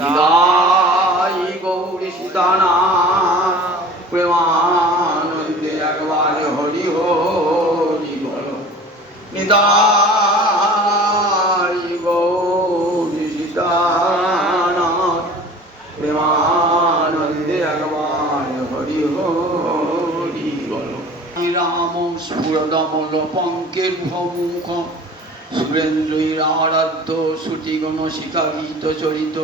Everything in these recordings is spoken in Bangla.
নিতাই গৌরী সীতানাথ প্রেমানন্দে একবার হরি হরি বল। নিতাই গৌরী সীতানাথ প্রেমানন্দে একবার হরি হরি বল। রাম স্ফুরদমল পঙ্কের মুখ সুরেন্দ্রীর আরাধ্য শ্রুতিগণ শিখা গীত চরিত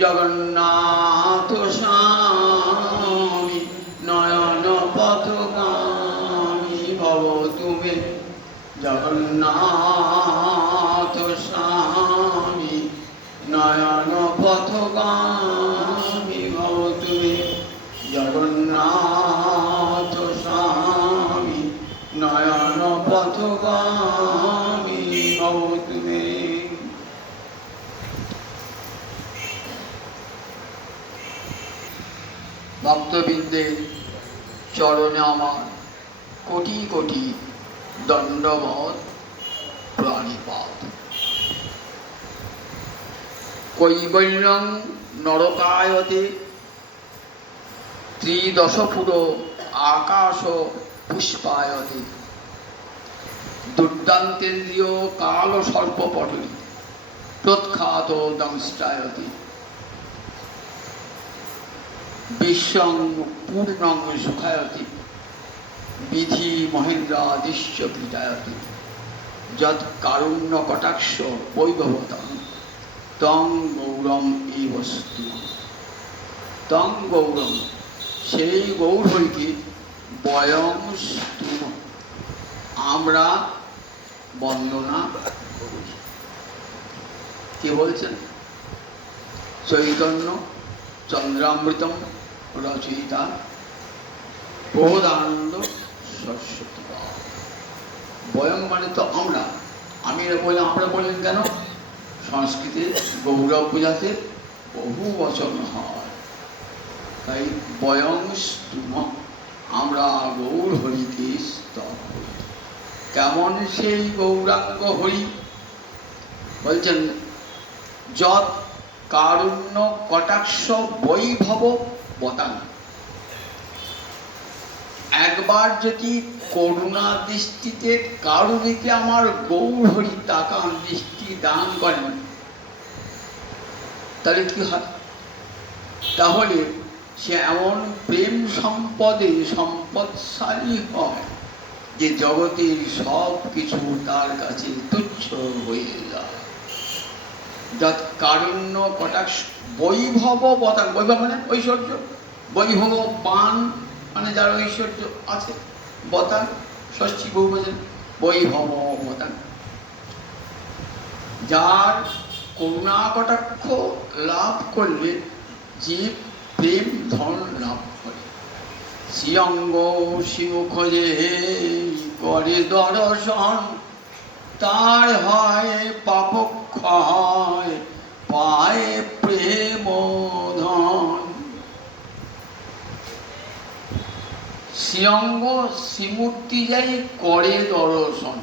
জগন্নাথ স্বামী নয়ন পথগামী ভব তুমি। জগন্নাথ স্বামী নয়ন পথগামী ভব তুমি। জগন্নাথ স্বামী নয়ন পথগামী ভব তুমি। ভক্তবৃন্দের চরণে আমার কোটি কোটি দণ্ডবৎ প্রাণিপাত। কৈবল্যং নরকায়তে ত্রিদশপুর আকাশ পুষ্পায়তে দুর্দান্তেন্দ্রিয় কাল সর্পপটলি প্রখ্যাত দংষ্টায়তে বিশ্বং পূর্ণং সুখায়তে বিধি মহেন্দ্রাদিশ্চ পীডায়তে যৎ কারুণ্য কটাক্ষ বৈভবতং তং গৌরম এই বস্তু। তং গৌরম সেই গৌর হরিকে বয়ং স্তুম আমরা বন্দনা করি। কে বলছেন? চৈতন্য চন্দ্রামৃতম রচয়িতা প্রবোধানন্দ সরস্বতী। বয়ং মানে তো আমরা, আমি বলে আমরা বলেন কেন? সংস্কৃতে গৌরব বোঝাতে বহু বচন হয়, তাই বয়ং স্তুম আমরা গৌর হরিকে স্তব করি। কেমন সেই গৌরাঙ্গ হরি? বলছেন যৎ কারুণ্য কটাক্ষ বৈভব বতান। একবার যদি করুণা দৃষ্টিতে কারো দিকে আমার গৌর হরি তাকান, দৃষ্টি দান করেন, তাহলে কি হয়? তাহলে সে এমন প্রেম সম্পদে সম্পদশালী হয় যে জগতের সব কিছু তার কাছে তুচ্ছ হয়ে যায়। যৎ কারুণ্য কটাক্ষ বৈভব বতান। বৈভব মানে ঐশ্বর্য, বৈভব বান মানে যার ঐশ্বর্য আছে, বতান ষষ্ঠী বহুবচন বৈভব বতান। যার করুণা কটাক্ষ লাভ করলে জীব প্রেম ধন লাভ করে। শ্রীঅঙ্গ শিমুখ যে করে দর্শন, তার হয় পাপ ক্ষয় পায় প্রেম ধন। শ্রীঅঙ্গ শ্রীমূর্তি যাই করে দর্শন।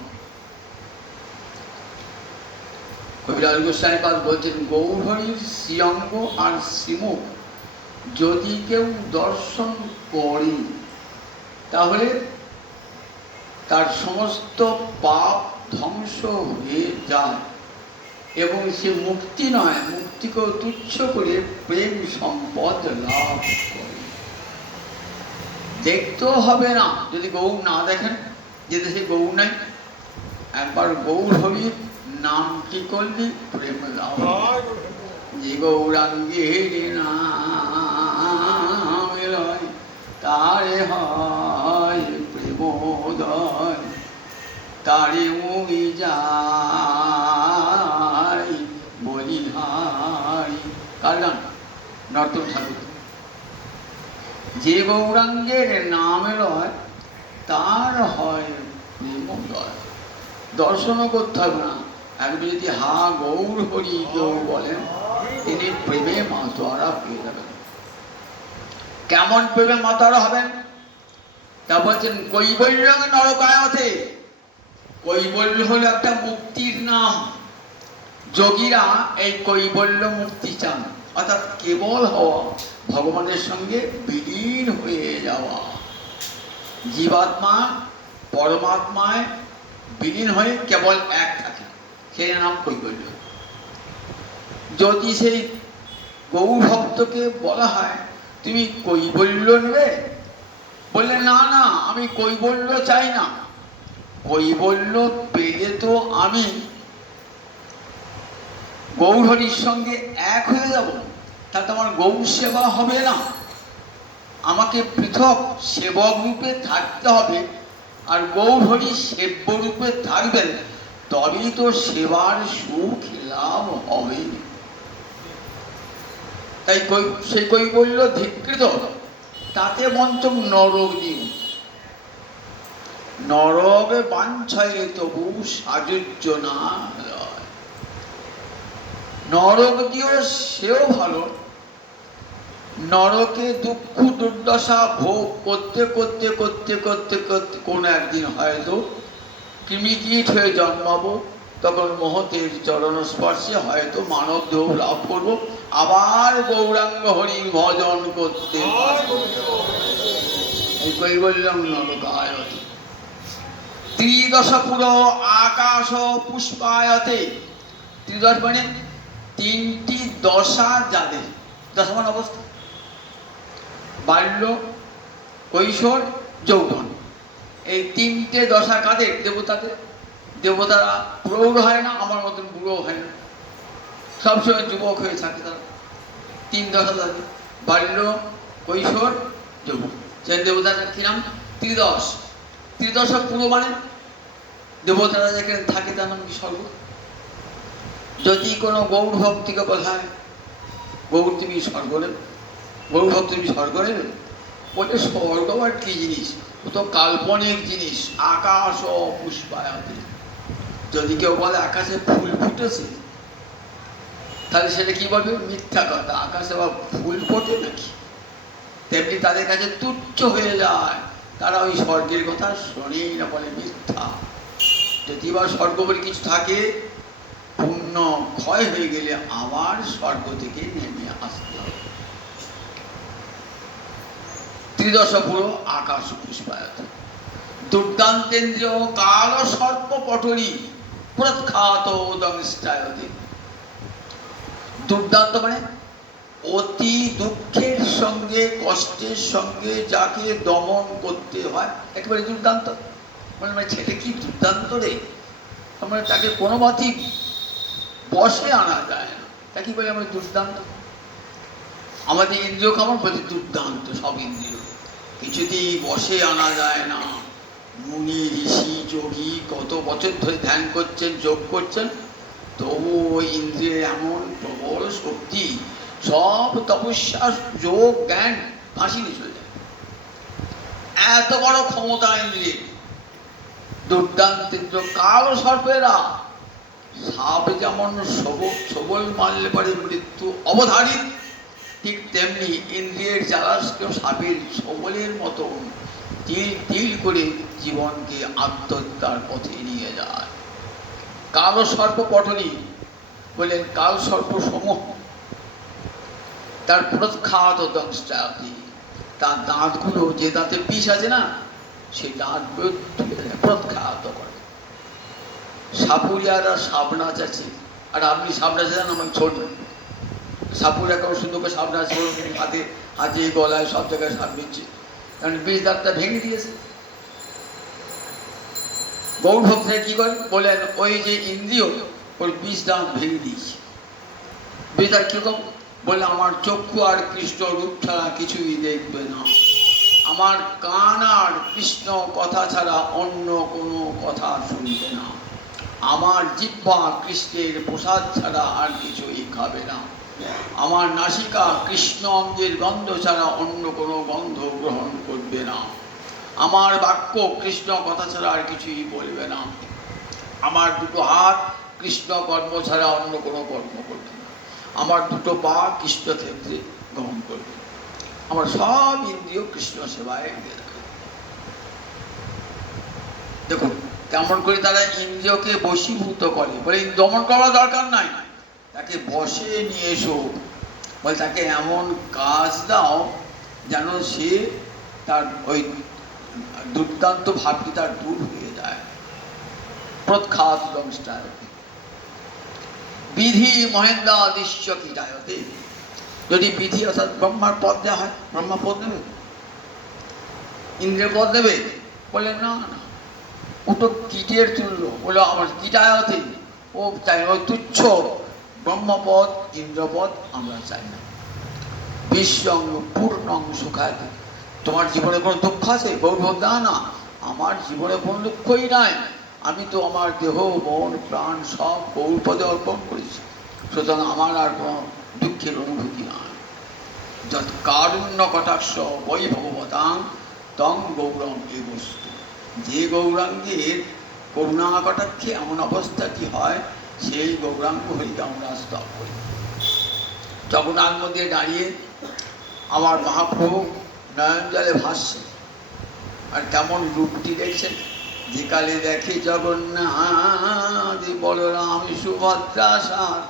কবিরাজ গোস্বামী পাদ বলছেন গৌর হরির শ্রীঅঙ্গ আর শ্রীমুখ যদি কেউ দর্শন করে তাহলে তার সমস্ত পাপ ধ্বংস হয়ে যায় এবং সে মুক্তি নয়, মুক্তিকেও তুচ্ছ করে প্রেম সম্পদ লাভ করে। দেখতেও হবে না যদি গৌর না দেখেন, যে দেশে গৌর নাই, একবার গৌর হরির নাম কি করলি প্রেম লাভ। যে গৌরাঙ্গের নাম লয় তারে হয় প্রেমোদয়, তারে মুই যাই বলিহাই। কার গান? নর্তন ঠাকুর। যে গৌরাঙ্গের নাম লয় তার হয় প্রেমোদয়। দর্শনও করতে হবে না, একবার যদি হা গৌর হরি কেউ বলেন তিনি প্রেমে মাতোয়ারা পেয়ে যাবেন। কেমন প্রেমে মাতোয়ারা হবেন তা বলছেন কৈবল্যং নরকায়তে। কৈবল্য হলো একটা মুক্তির নাম। যোগীরা এই কৈবল্য মুক্তি চান, অর্থাৎ কেবল হওয়া, ভগবানের সঙ্গে বিলীন হয়ে যাওয়া। জীবাত্মা পরমাত্মায় বিলীন হয়ে কেবল এক থাকে, সেই নাম কৈবল্য। যদি সেই গৌর ভক্তকে বলা হয় তুমি কৈবল্য নেবে, বললে না না আমি কৈবল্য চাই না, কৈবল্য পেলে তো আমি গৌরহরির সঙ্গে এক হয়ে যাব, তাতে আমার গৌর সেবা হবে না, আমাকে পৃথক সেবক রূপে থাকতে হবে, আর গৌরহরি সেব্য রূপে থাকবেন, তবেই তো সেবার সুখ লাভ হবে। তাই সেই কৈবল্য ধিকৃত, তাতে মঞ্চম নরক দিও, নরকে বাঞ্ছায় তবু সাজুজ্য না, নরক দিও সেও ভালো। নরকে দুঃখ দুর্দশা ভোগ করতে করতে করতে করতে করতে কোনো একদিন হয়তো কৃমিকীট হয়ে জন্মাবো, তখন মহতের চরণ স্পর্শে হয়তো মানব দেহ লাভ করবো, আবার গৌরাঙ্গ হরির ভজন করতে। এই কৈবল্যম নরকায়তে ত্রিদশ পুর আকাশ পুষ্পায়তে। ত্রিদশ মানে তিনটি দশা যাদের, দশমান অবস্থা, বাল্য, কৈশোর, যৌবন, এই তিনটে দশা কাদের? দেবতাদের। দেবতারা প্রৌঢ় হয় না, আমার মতন বুড়ো হয় না, সবসময় যুবক হয়ে থাকে তারা। তিন দশা তাদের, বাল্য, কৈশোর, যৌবন। সেই দেবতারা কি নাম? ত্রিদশ। ত্রিদশ পুরো মানে দেবতারা যেখানে থাকে তার নাম কি? স্বর্গ। যদি কোনো গৌর ভক্তিকে বলা হয় গৌর তুমি স্বর্গ নেবে, গৌর ভক্ত তুমি স্বর্গ নেবে, বলতে স্বর্গ আর কি জিনিস? ও তো কাল্পনিক জিনিস। আকাশ ও পুষ্পায়তে। যদি কেউ বলে আকাশে ফুল ফুটেছে, তাহলে সেটা কি বলবে? মিথ্যা কথা। আকাশে বা ফুল ফোটে নাকি? তেমনি তাদের কাছে তুচ্ছ হয়ে যায়, তারা ওই স্বর্গের কথা শোনেই না, বলে মিথ্যা। যদি বা স্বর্গ বলে কিছু থাকে, পুণ্য ক্ষয় হয়ে গেলে আবার স্বর্গ থেকে নেমে আসতে হবে। ত্রিদশ পুরো আকাশ পুষ্পায়ত। দুর্দান্তেন্দ্রিয় কাল সর্প পটরি প্রখ্যাত দংষ্টায়তে। দুর্দান্ত মানে অতি দুঃখের সঙ্গে কষ্টের সঙ্গে যাকে দমন করতে হয়, একেবারে দুর্দান্ত। মানে ছেলে কি দুর্দান্ত রে, মানে তাকে কোনো মতেই বসে আনা যায় না, তা কি বলে আমরা দুর্দান্ত। আমাদের ইন্দ্রিয় কেমন বলছে? দুর্দান্ত সব ইন্দ্রিয়, কিছুতেই বসে আনা যায় না। মুনি ঋষি যোগী কত বছর ধরে ধ্যান করছেন, যোগ করছেন, তবু ওই ইন্দ্রিয়ের এমন প্রবল শক্তি, সব তপস্যা যোগ জ্ঞান ফাঁসি নিয়ে চলে যায়। এত বড় ক্ষমতা ইন্দ্রিয়ের। দুর্দান্ত কাল সর্পেরা, সাপ যেমন সবল মারলে পারে মৃত্যু অবধারিত, ঠিক তেমনি ইন্দ্রিয়ের জ্বালাসকেও সাপের সবলের মতো তিল তিল করে জীবনকে আত্মহত্যার পথে নিয়ে যায়। কাল সর্প পটনি বললেন, কাল সর্প সমূহ তার প্রখ্যাত দংষ্টায়তে, তার দাঁতগুলো, যে দাঁতে বিষ আছে না, সেই দাঁতগুলো প্রখ্যাত করে। সাপুরিয়ারা সাপ নাচ আছে, আর আপনি সাপ নাচ জানেন? আমাকে ছোটবেন সাপুরিয়া কেমন সুন্দর করে সাপ নাচ, হাতে হাতে গলায় সব জায়গায় সাপ নিচ্ছে, কারণ বিষ দাঁতটা ভেঙে দিয়েছে। গৌর ভক্তরা কি করেন? বলেন ওই যে ইন্দ্রিয়, ওই বিষ দাঁত ভেঙে দিয়েছে। বিষ দাঁত কিরকম? বলে আমার চক্ষু আর কৃষ্ণ রূপ ছাড়া কিছুই দেখবে না, আমার কান আর কৃষ্ণ কথা ছাড়া অন্য কোনো কথা শুনবে না, আমার জিহ্বা কৃষ্ণের প্রসাদ ছাড়া আর কিছুই খাবে না, আমার নাসিকা কৃষ্ণ অঙ্গের গন্ধ ছাড়া অন্য কোনো গন্ধ গ্রহণ করবে না, আমার বাক্য কৃষ্ণ কথা ছাড়া আর কিছুই বলবে না, আমার দুটো হাত কৃষ্ণ কর্ম ছাড়া অন্য কোনো কর্ম করবে না, আমার দুটো পা কৃষ্ণ ক্ষেত্রে গ্রহণ করবে, আমার সব ইন্দ্রিয় কৃষ্ণ সেবায় দিয়ে রাখবে। দেখুন কেমন করে তারা ইন্দ্রিয়কে বশীভূত করে, বলে দমন করা দরকার নাই। তাকে বসে নিয়ে এসো, বলে তাকে এমন কাজ দাও যেন সে তার ওই দুর্দান্ত ভাবটি তার দূর হয়ে যায়। প্রখ্যাত বিধি মহেন্দ্রাদিশ্য কীটায়তে। যদি বিধি অর্থাৎ ব্রহ্মার পদ দেওয়া হয়, ব্রহ্মা পদ দেবে, ইন্দ্রের পদ দেবে? বলে না না, ও তো কীটের তুল্য। বলে আমার কীটায়তে, ও চাই ওই তুচ্ছ ব্রহ্মপদ ইন্দ্রপদ আমরা চাই না। বিশ্বং পূর্ণং সুখায়। তোমার জীবনে কোনো দুঃখ আছে? গৌরব দা না, আমার জীবনে কোনো দুঃখই নাই। আমি তো আমার দেহ মন প্রাণ সব গৌরপদে অর্পণ করেছি, সুতরাং আমার আর কোনো দুঃখের অনুভূতি নাই। যত কারুণ্য কটাক্ষ বৈ ভগবতাং তং গৌরং এ বস্তু। যে গৌরাঙ্গের করুণা কটাক্ষে এমন অবস্থাটি হয়, সেই গৌরাঙ্গ হইতে আমরা স্তব করি। জগন্নাথ মধ্যে দাঁড়িয়ে আমার মহাপ্রভু নয়ন জলে ভাসছে, আর কেমন রূপটি দেখছেন। যে কালে দেখে জগন্নাথ বলরাম সুভদ্রা সার,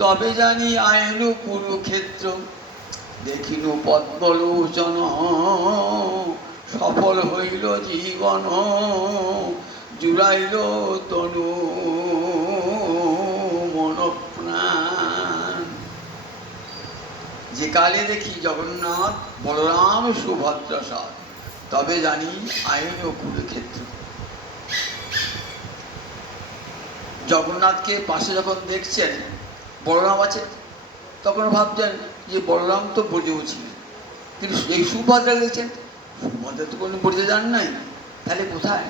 তবে জানি আইনু কুরুক্ষেত্র, দেখিনু পদ্মলোচন, সফল হইল জীবন, জুড়াইল তনু মনপ্রাণ। যে কালে দেখি জগন্নাথ বলরাম সুভদ্রা সার, তবে জানি আইন ও কুরুক্ষেত্র। জগন্নাথকে পাশে যখন দেখছেন, বলরাম আছে, তখন ভাবছেন যে বলরাম তো ব্রজেও ছিলেন, কিন্তু এই সুভদ্রা দেখছেন, সুভদ্রা তো কোনো ব্রজে যান নাই, তাহলে কোথায়?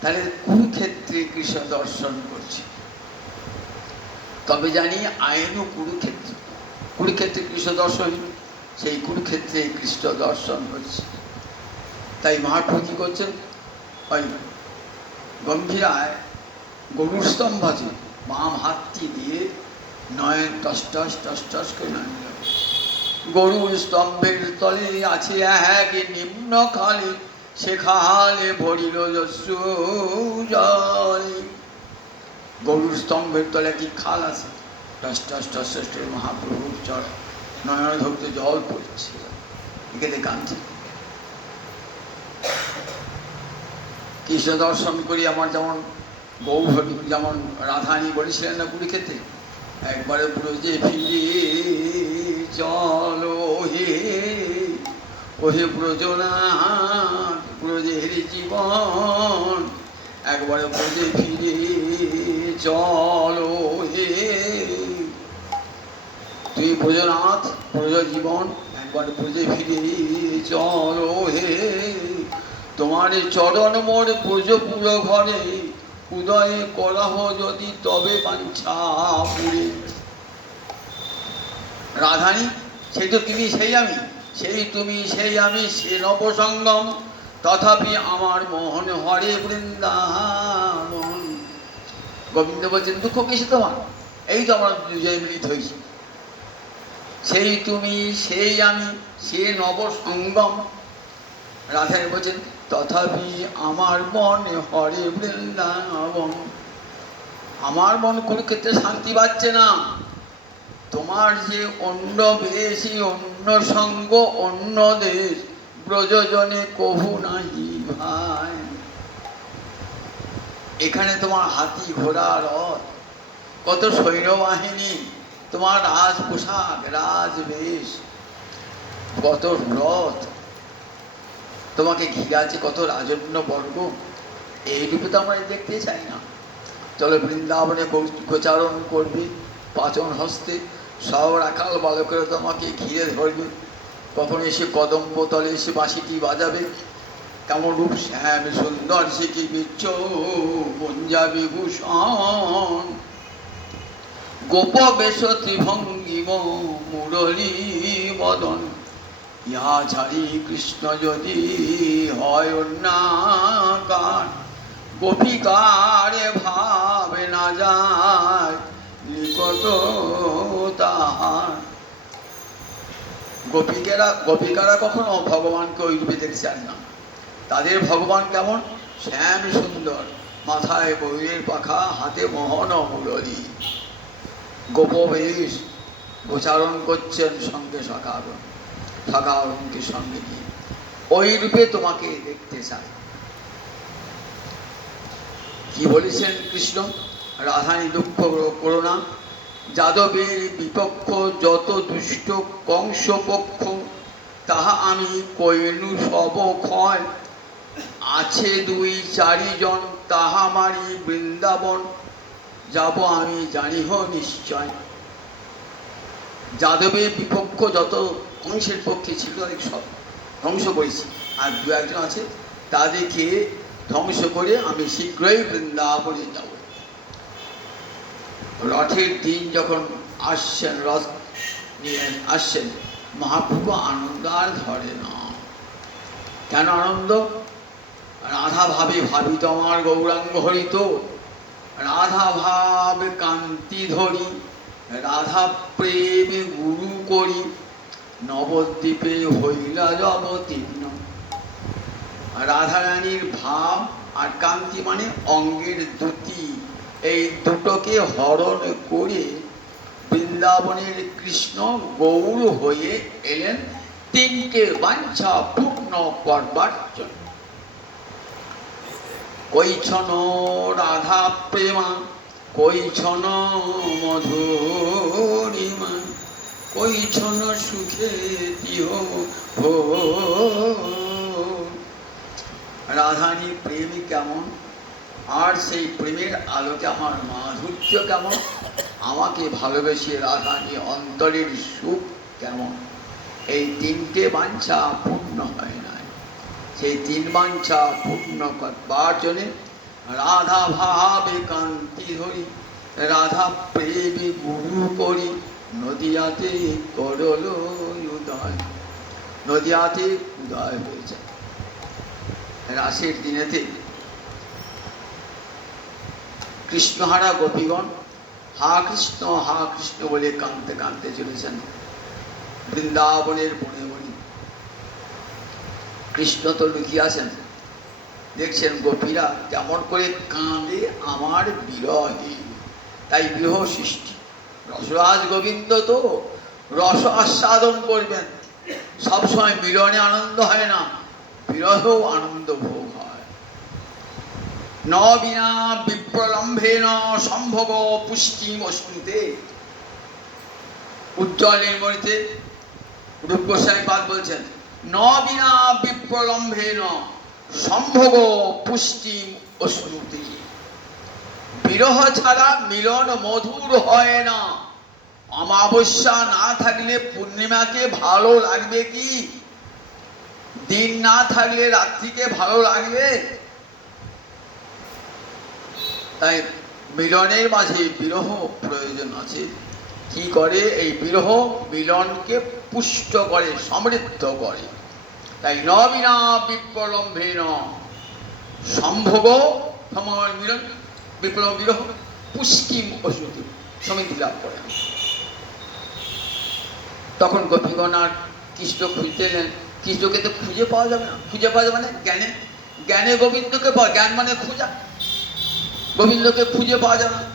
তাহলে কুরুক্ষেত্রে কৃষ্ণ দর্শন করছে। তবে জানি আইন ও কুরুক্ষেত্র, কুরুক্ষেত্রে কৃষ্ণ দর্শন, সেই কুরুক্ষেত্রে কৃষ্ণ দর্শন হচ্ছে। তাই মহাপ্রভু কি করছেন? ওই গম্ভীরায় গরুর স্তম্ভ আছে, বাম হাতটি দিয়ে নয়ন টস টস টস টস করে নয়ন। গরুর স্তম্ভের তলে আছে এক নিম্ন খালে, সে খালে ভরিল যশু জলে। গরুর স্তম্ভের তলে কি খাল আছে, টস টস টস টস করে মহাপ্রভুর চর নয়ন ধরতে জল পড়ছে, এখানে কাঁদছে। কৃষ্ণ দর্শন করি আমার যেমন গৌহরি, যেমন রাধানী বলেছিলেন না কুরুক্ষেত্রে, একবারে ব্রজে ফিরে চলো হে, ওহে ব্রজনাথ ব্রজের জীবন, একবারে ব্রজে ফিরে চলো হে। তুই ব্রজনাথ ব্রজ জীবন, একবার ব্রজে ফিরে চলো হে। তোমার চরণ মোর ব্রজপুর ঘরে, উদয়ে কলহ যদি তবে বাঞ্ছা পুরে। রাধানী, সেই তো তুমি সেই আমি, সেই তুমি সেই আমি, সে নবসঙ্গম, তথাপি আমার মোহন হরে বৃন্দাবন। গোবিন্দ বলছেন দুঃখ কিসে তোমার? এই তো আমরা দুজনে মিলিত হয়েছি। সেই তুমি সেই আমি, সে নবসঙ্গম। রাধানী বলছেন তথাপি আমার মনে হরে বৃন্দাবন। আমার মন কুরুক্ষেত্রে শান্তি পাচ্ছে না। তোমার যে অন্য বেশি, অন্য সঙ্গ, অন্য দেশ, ব্রজজনে কভু নাহি ভাই। এখানে তোমার হাতি ঘোড়া রথ, কত সৈন্যবাহিনী, তোমার রাজ পোশাক রাজ বেশ, কত রথ, তোমাকে ঘিরে আছে কত রাজন্য বর্গ, এই রূপে তো আমরা দেখতে চাই না। চলো বৃন্দাবনে গোচারণ করবে, পাচন হস্তে সব রাখাল বালকেরা তোমাকে ঘিরে ধরবে, কখন এসে কদম্ব তলে এসে বাঁশিটি বাজাবে। কেমন রূপ শ্যাম সুন্দর সে কি বিচ্ছ পঞ্জাবী ভূষণ, গোপ বেশ ত্রিভঙ্গিম মুরলী বদন। ইহা ছাড়ি কৃষ্ণ যদি হয় অন্যাকার, গোপিকারে ভাবে না যায় নিকট তাহার। গোপিকারা কখনো ভগবানকে ওই রূপে দেখছেন না। তাদের ভগবান কেমন? শ্যাম সুন্দর, মাথায় ময়ূরের পাখা, হাতে মোহন মুরলী। গোপবেশ গোচারণ করছেন সঙ্গে সখাগণকে সঙ্গে নিয়ে। ওই রূপে তোমাকে দেখতে চাই। কি বলেছেন কৃষ্ণ? রাধানি দুঃখ করো না, যাদবের বিপক্ষ যত দুষ্ট কংস পক্ষ, তাহা আমি কইনু সব ক্ষয়। আছে 2-4 জন, তাহা মারি বৃন্দাবন, যাব আমি জানিহ নিশ্চয়। যাদবের বিপক্ষ যত কংসের পক্ষে ছিল সব ধ্বংস করেছি, আর 2-1 জন আছে, তাদেরকে ধ্বংস করে আমি শীঘ্রই বৃন্দাবনে যাব। রথের দিন যখন আসছেন, রথ নিয়ে আসছেন, মহাপ্রভু আনন্দ আর ধরে না। কেন আনন্দ? রাধা ভাবে ভাবি তোমার গৌরাঙ্গ হরিত, রাধা ভাবে কান্তি ধরি, রাধা প্রেমে গুরু করি, নবদ্বীপে হইলা অবতীর্ণ। রাধারানীর ভাব আর কান্তি মানে অঙ্গের দ্যুতি, এই দুটোকে হরণ করে বৃন্দাবনের কৃষ্ণ গৌর হয়ে এলেন 3টে বাঞ্ছা পূর্ণ করবার জন্য। কৈছন রাধা প্রেমা, কৈছন মধুরিমা, কৈছন সুখে তিহ ভো। রাধানী প্রেম কেমন, আর সেই প্রেমের আলোকে আমার মাধুর্য কেমন, আমাকে ভালোবেসে রাধানী অন্তরের সুখ কেমন, এই 3টে বাঞ্ছা পূর্ণ হয় নাই। সেই 3 বাঞ্ছা পূর্ণ করবার জন্যে রাধা ভাবে কান্তি ধরি, রাধা প্রেমে গুরু করি, নদিয়াতে করল উদয়। নদিয়াতে উদয় হয়েছে রাসের দিনেতে। কৃষ্ণহারা গোপীগণ হা কৃষ্ণ বলে কাঁদতে কাঁদতে চলেছেন বৃন্দাবনের বনে বনে। কৃষ্ণ তো লুকিয়ে আছেন, দেখছেন গোপীরা কেমন করে কাঁদে আমার বিরহে। তাই বিরহ সৃষ্টি। রসরাজ গোবিন্দ তো রস আস্বাদন করবেন, সবসময় মিলনে আনন্দ হয় না, বিরহেও আনন্দ ভোগ হয়। ন বিনা বিপ্রলম্ভেন সম্ভব পুষ্টিম অশ্নুতে। উজ্জ্বলের মধ্যে রূপ গোস্বামী পাদ বলছেন, ন বিনা বিপ্রলম্ভেন সম্ভব পুষ্টিম অশ্নুতে। বিরহ ছাড়া মিলন মধুর হয় না। অমাবস্যা না থাকলে পূর্ণিমাকে ভালো লাগবে কি? দিন না থাকলে রাত্রিকে ভালো লাগবে? তাই মিলনের মাঝে বিরহ প্রয়োজন আছে। কি করে? এই বিরহ মিলনকে পুষ্ট করে, সমৃদ্ধ করে। তাই ন বিনা বিপ্রলম্ভেন সম্ভব সময় মিলন বিপ্লব বিরহ পুষ্টিম অশ্নুতে সমৃদ্ধি লাভ করে। তখন গোপীগণ আর কৃষ্ণ খুঁজতে এলেন। কৃষ্ণকে তো খুঁজে পাওয়া যাবে না। খুঁজে পাওয়া যাবে মানে জ্ঞানে, জ্ঞানে গোবিন্দকে পাওয়া, জ্ঞান মানে খোঁজা। গোবিন্দকে খুঁজে পাওয়া যাবে না।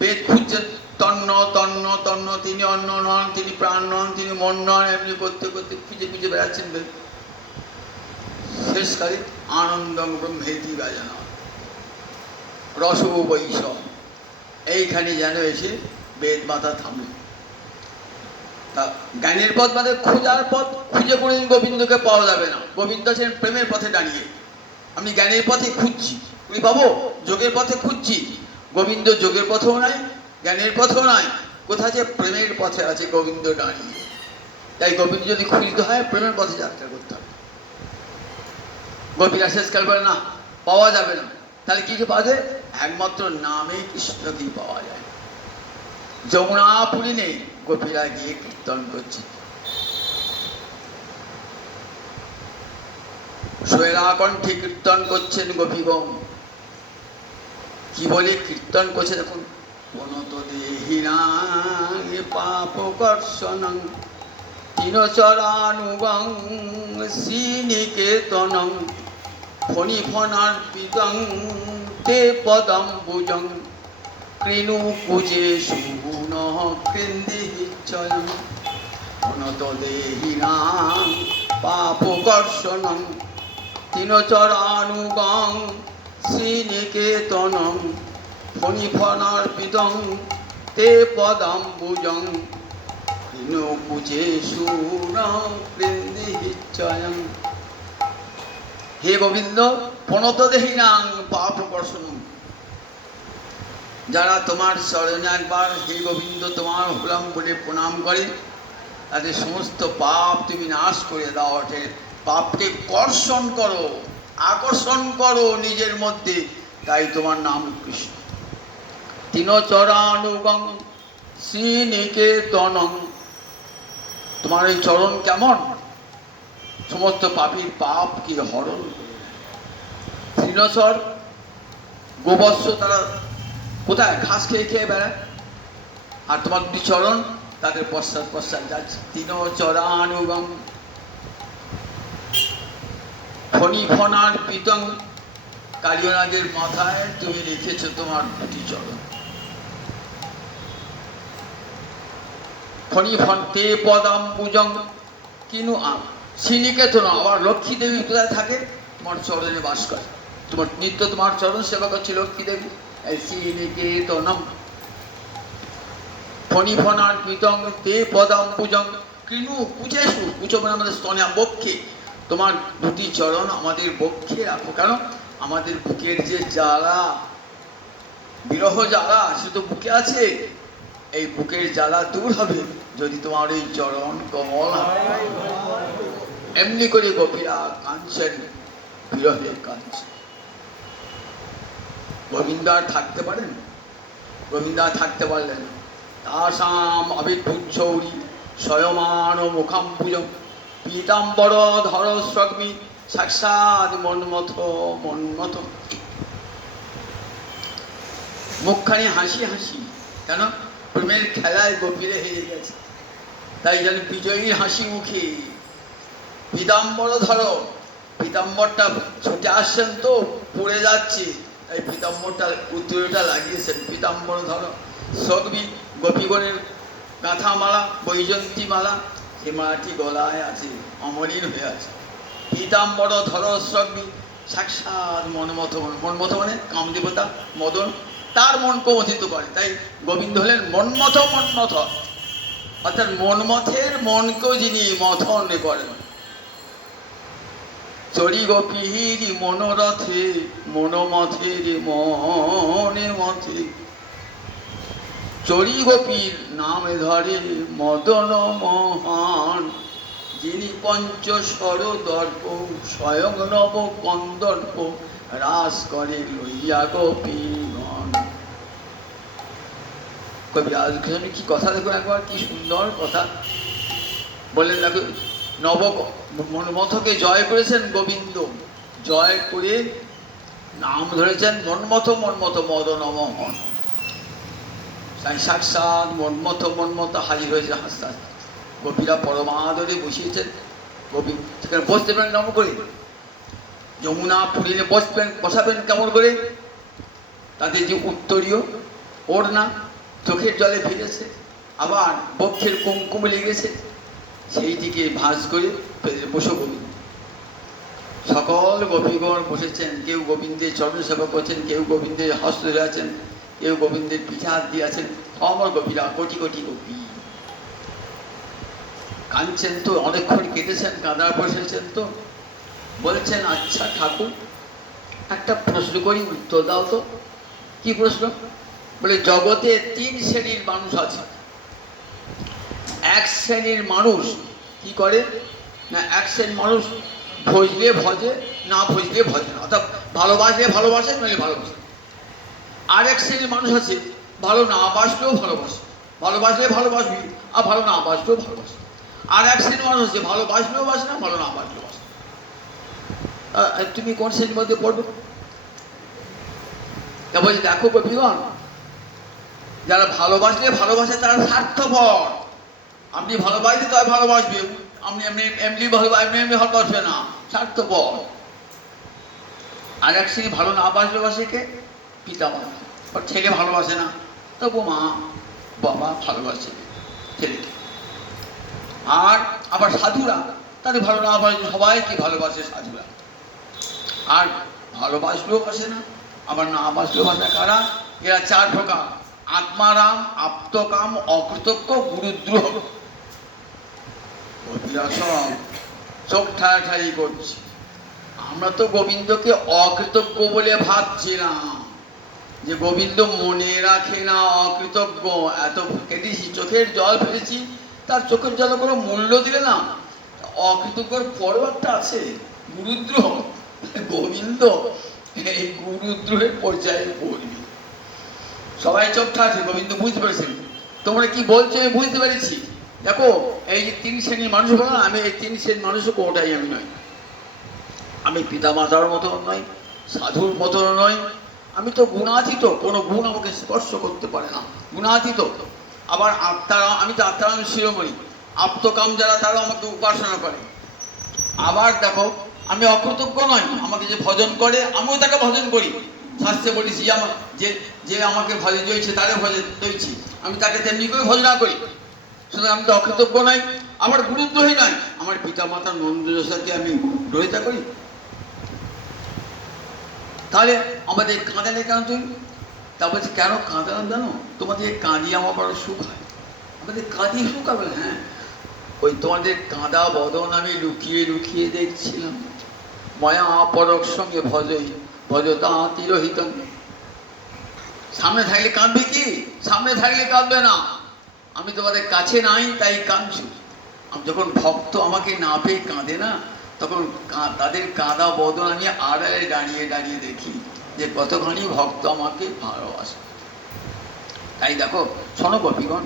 বেদ খুঁজছেন, তন্ন তন্ন তন্ন, তিনি অন্ন নন, তিনি প্রাণ নন, তিনি মন নন, এমনি করতে করতে খুঁজে খুঁজে বেড়াচ্ছেন বেদ। শেষকালে আনন্দং ব্রহ্মেতি গাজানা রস বৈষ, এইখানে যেন এসে বেদ মাতা থামল। তা জ্ঞানের পথ মানে খোঁজার পথ। খুঁজে করে গোবিন্দকে পাওয়া যাবে না। গোবিন্দ আছেন প্রেমের পথে দাঁড়িয়ে। আমি জ্ঞানের পথে খুঁজছি, তুমি পাবো? যোগের পথে খুঁজছি, গোবিন্দ যোগের পথেও নাই, জ্ঞানের পথেও নাই। কোথায় আছে? প্রেমের পথে আছে গোবিন্দ দাঁড়িয়ে। তাই গোবিন্দ যদি খুঁজতে হয় প্রেমের পথে যাত্রা করতে হবে। গোপীরা শেষকাল বলে না, পাওয়া যাবে না। তাহলে কি কি পাওয়া যায়? একমাত্র নামে কৃষ্ণকেই পাওয়া যায়। যমুনা পুলিনে গোপীরা গিয়ে কীর্তন করছে। শোয়েলা কণ্ঠে কীর্তন করছেন গোপীগণ। কি বলে কীর্তন করছে দেখুন। বনত দেহিনাং পাপ কর্ষণং তিনচরানুগং শ্রীনিকেতনং ফণিফণার্পিতং তে পদম্বুজং কৃণু কুজে সুগুণ কৃন্দিচয়ন অনত দেহিনাং পাপকর্ষণং তিনচরানুগং শ্রীনিকেতনং ফণিফণার্পিতং তে পদাম্বুজং কৃণু কুজে সুগুণ কৃন্দিচয়ন। হে গোবিন্দ, প্রণত দেহিনাং পাপকর্ষণং, যারা তোমার চরণে একবার হে গোবিন্দ তোমার হলাম বলে প্রণাম করে, তাদের সমস্ত পাপ তুমি নাশ করে দাও। পাপকে কর্ষণ করো, আকর্ষণ করো নিজের মধ্যে, তাই তোমার নাম কৃষ্ণ। তিনচরানুগং শ্রীনিকেতনং, তোমার এই চরণ কেমন সমস্ত পাপীর পাপকে হরণ করে। তৃণচর গোবৎস, তারা কোথায় ঘাস খেয়ে খেয়ে বেড়ায়, আর তোমার দুটি চরণ তাদের পশ্চাৎ পশ্চাৎ যাচ্ছে। তিনচরানুগং ফণিফণার্পিতং, কালিয়নাগের মাথায় তুমি রেখেছো তোমার দুটি চরণ। ফণিফণ তে পদাম্বুজং কিনু শ্রীনিকেতন, আবার লক্ষ্মী দেবী কোথায় থাকে? তোমার চরণে বাস করে। তোমার নিত্য তোমার চরণ সেবা করছে লক্ষ্মী দেবী। শ্রীনিকেতনম ফণিফণার্পিতং তে পদাম্বুজং কৃণু কুচেষু, কুচো মানে আমাদের স্তনে, বক্ষে, তোমার দুটি চরণ আমাদের বক্ষে রাখো। কেন? আমাদের বুকের যে জ্বালা, বিরহ জ্বালা, সে তো বুকে আছে। এই বুকের জ্বালা দূর হবে যদি তোমার এই চরণ কমল। এমনি করে গোপীরা কাঁদছেন, বিরহে কাঁদছেন। গোবিন্দ আর থাকতে পারেন? গোবিন্দ আর থাকতে পারলেন। তাসাম আবির্ভুচ্ছৌরি স্বয়মান মুখাম্বুজং পীতাম্বর ধর স্বগ্মি সাক্ষাৎ মন্মথ মন্মথ। মুখখানি হাসি হাসি, কেন? প্রেমের খেলায় গোপীরে হেরে গেছে, তাই যেন বিজয়ীর হাসি মুখে। পীতাম্বর ধর, পীতাম্বরটা ছুটে আসছেন তো পড়ে যাচ্ছে, তাই পীতাম্বরটা উত্তরটা লাগিয়েছেন। পীতাম্বর ধর স্বগ্মি, গোপীগণের গাঁথা মালা, বৈজন্তী মালা, সে মালাটি গলায় আছে, অমলিন হয়ে আছে। পীতাম্বর ধর স্বগ্মি সাক্ষাৎ মনমথ। মনমথ মানে কামদেবতা মদন, তার মনকে মথিত করে, তাই গোবিন্দ হলেন মন্মথ মন্মথ, অর্থাৎ মন্মথের মনকেও যিনি মথন করেন। চরি গোপীর মনোরথে মনোমথের মনে মথে, চরি গোপীর নামে ধরে মদন মহান, যিনি পঞ্চস্বর দর্প স্বয়ং নব কন্দর্প রাস করে লইয়া গোপীগণ। কবি রাজকৃষ্ণ কি কথা দেখুন একবার, কি সুন্দর কথা বললেন। দেখো, নব মন্মথকে জয় করেছেন গোবিন্দ, জয় করে নাম ধরেছেন মন্মথ মন্মথ মদন মোহন। সাক্ষাৎ মন্মথ মন্মথ হাজির হয়েছে হাসতে হাসতে। গোপীরা পরমাদরে বসিয়েছেন, গোপী সেখানে বসতে পারেন কেমন করে? যমুনা পুরিনে বসাবেন কেমন করে? তাদের যে উত্তরীয় ওড়না চোখের জলে ভিজেছে, আবার বক্ষের কুমকুম লেগেছে, সেই দিকে ভাঁজ করে বসো গোবিন্দ। সকল গোপীগণ বসেছেন, কেউ গোবিন্দের চরণ সেবা করছেন, কেউ গোবিন্দের হস্ত ধরে আছেন, কেউ গোবিন্দের পিঠে হাত দিয়ে আছেন। আমার গোপীরা কোটি কোটি গোপী কাঁদছেন তো, অনেকক্ষণ কেটেছেন, কাঁদার বসেছেন তো। বলছেন, আচ্ছা ঠাকুর, একটা প্রশ্ন করি, উত্তর দাও তো। কি প্রশ্ন? বলে, জগতে তিন শ্রেণীর মানুষ আছে। এক শ্রেণীর মানুষ কি করে না, এক শ্রেণীর মানুষ ভজলে ভজে, না ভজলে ভজে না, অর্থাৎ ভালোবাসলে ভালোবাসে, নইলে ভালোবাসে। আর এক শ্রেণীর মানুষ আছে ভালো না বাসলেও ভালোবাসে, ভালোবাসলে ভালোবাসবি, আর ভালো না বাসলেও ভালোবাসে। আর এক শ্রেণীর মানুষ আছে ভালোবাসলেও বাসে না, ভালো না বাসলেও বাসে। তুমি কোন শ্রেণীর মধ্যে পড়বে? তা বলছি, দেখো গোপীগণ, যারা ভালোবাসলে ভালোবাসে তারা স্বার্থপর। আপনি ভালোবাসলে তাই ভালোবাসবে, আপনি এমনি এমনি ভালোবাসবে না, স্বার্থপর। আর এক শ্রেণী ভালো না বাসলে বাসে কে? পিতা মাতা। ওর ছেলে ভালোবাসে না, তবু মা বাবা ভালোবাসে ছেলেকে। আর আবার সাধুরা তাদের ভালো না বাসে, সবাইকে ভালোবাসে সাধুরা। আর ভালোবাসলেও বাসে না, আবার না বাসলেও বাসে কারা? এরা 4 প্রকার: আত্মারাম, আপ্তকাম, অকৃতজ্ঞ, গুরুদ্রোহ। সব চোখ ঠাড়াঠাড়ি করছে। আমরা তো গোবিন্দকে অকৃতজ্ঞ বলে ভাবছিলাম, যে গোবিন্দ মনে রাখে না, অকৃতজ্ঞ। এত কেটেছি, চোখের জল ফেলেছি, তার চোখের জল কোনো মূল্য দিলে না। অকৃতজ্ঞর পরবারটা আছে গুরুদ্রোহ। গোবিন্দ এই গুরুদ্রোহের পর্যায়ে পড়বি। সবাই চোখ ঠাড়ছে, গোবিন্দ বুঝতে পেরেছেন তোমরা কি বলছো, আমি বুঝতে পেরেছি। দেখো, এই যে 3 শ্রেণীর মানুষ বলো, আমি এই 3 শ্রেণীর মানুষও কোনোটাই আমি নই। আমি পিতা মাতার মতো নই, সাধুর মতো নই। আমি তো গুণাতীত, কোনো গুণ আমাকে স্পর্শ করতে পারে না, গুণাতীত। আবার আত্মারা, আমি তো আত্মারাম শিরোমণি। আপ্তকাম যারা, তারা আমাকে উপাসনা করে। আবার দেখো, আমি অকৃতজ্ঞ নই, আমাকে যে ভজন করে আমিও তাকে ভজন করি। শাস্ত্রে বলেছি যে আমাকে ভজন দিয়েছে তারে ভজন দিয়েছি, আমি তাকে তেমনি করে ভজনা করি। সুতরাং আমি তো অকৃতজ্ঞ নই, আমার গুরুদ্রোহী নয়। আমার পিতা মাতার নন্দ যশোদাকে আমি দ্রোহিতা করি। তাহলে আমাদের কাঁদালে কেন তুমি? তা বলছি কেন কাঁদালাম জানো? তোমাদের কাঁদিয়ে আমার বড় সুখ হয়। আমাদের কাঁদিয়ে সুখ হবে। হ্যাঁ, ওই তোমাদের কাঁদা বদন আমি লুকিয়ে লুকিয়ে দেখছিলাম। মায়া পরক সঙ্গে ভজতা তিরোহিত। সামনে থাকলে কাঁদবে কি? সামনে থাকলে কাঁদবে না। আমি তোমাদের কাছে নাই, তাই কাঁদছি। যখন ভক্ত আমাকে না পেয়ে কাঁদে না, তখন তাদের কাঁদা বদন আমি আড়ালে দাঁড়িয়ে দাঁড়িয়ে দেখি যে কতখানি ভক্ত আমাকে ভালোবাসে। তাই দেখো, শোনো গোপীগণ,